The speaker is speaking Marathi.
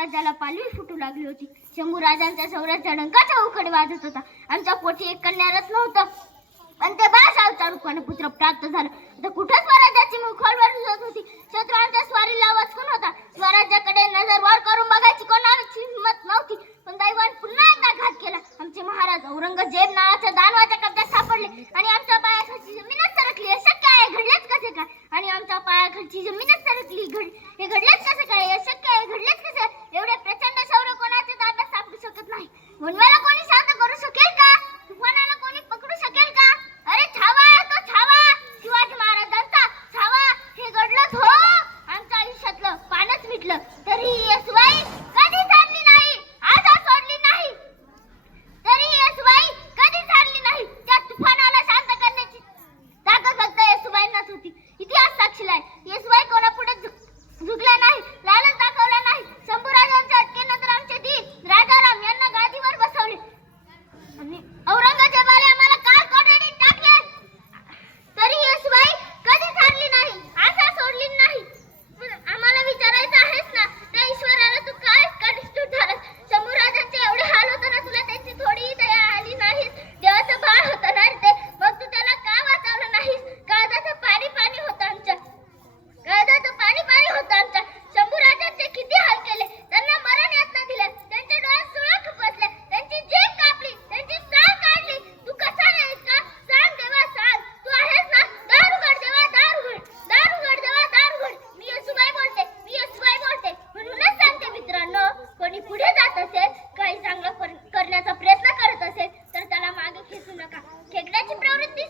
स्वराज्याला पालवी फुटू लागली होती. शंभूराजांच्या शौर्याच्या डंकाच्या उकडे वाजत होता. आमच्या पोटी एक कन्यारत्न होतं, पण ते बाळशाळचा रूपाने पुत्र प्राप्त झालं. तर कुठं स्वराज्याची मुखवळ दिसत होती. शत्रू आमच्या स्वारीला वचकून होता. स्वराज्याकडे नजर वर करून बघायची कोणाची हिंमत नव्हती. पण दैवाने पुन्हा एकदा घात केला. आमचे महाराज औरंगजेब नावाच्या दानवाच्या कब्जात सापडले आणि आमच्या पायाखालची जमीनच सरकली. हे शक्य आहे, घडलेच कसे काय? आणि आमच्या पायाखालची जमीनच सरकली, हे घडलेच कसे काय? हे शक्य आहे, घडलेच कसे? एवढे प्रचंड शौर्य कोणाच्या ताब्यात सापडू शकत नाही. वनव्याला कोणी शांत करू शकेल का? तुफानाला कोणी पकडू शकेल का? अरे छावा, तो छावा, शिवाजी महाराजांचा छावा. हे घडलंच हो. आमच्या आयुष्यातलं पानच मिटलं तरी येसुबाई कधी चालली नाही, आशा सोडली नाही. तरी येसुबाई कधी चालली नाही. त्या तुफानाला शांत करण्याची ताकद फक्त येसुबाईंनाच होती. इतिहास साक्षीला आहे. येसुबाई कोणापुढे झुकल्या नाही, लालच दाखवला नाही. शंभूराजांच्या अटकेनंतर आमचे दीर राजाराम यांना गादीवर बसवले आणि औरंगजेबाला आम्हाला काल कोठडीत टाकले. तरी येसुबाई कधी थांबली नाही, आशा सोडली नाही. पण आम्हाला विचारायचं आहेस ना, त्या ईश्वराला तू काय कनिष्ठ झालास? शंभूराजांचे एवढे हाल होताना तुला त्यांची थोडीही दया आली नाही. देवाचं बाळ होतं ना ते, मग तू त्याला का वाचवलं नाहीस? काळजाचं पाणी पाणी होतं आमच्या, काळजाचं पाणी पाणी होतं आमच्या. शंभूराजांचे किती हाल केले, त्यांना मरण यातना दिल्या, त्यांच्या डोळ्यात सुळा खुपसल्या, त्यांची जीभ कापली, त्यांची साल काढली. तू कसा नाहीस का? सांग देवा, सांग. तू आहेस ना? दार उघड देवा, दार उघड, दार उघड देवा, दार उघड. मी येसुबाई बोलते, मी येसुबाई बोलते. म्हणूनच सांगते मित्रांनो, कोणी पुढे जात असेल, काही चांगलं करण्याचा प्रयत्न करत असेल तर त्याला मागे खेचू नका. खेकण्याची प्रवृत्ती